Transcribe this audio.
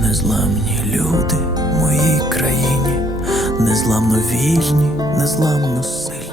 Незламні люди в моїй країні, незламно вільні, незламно сильні.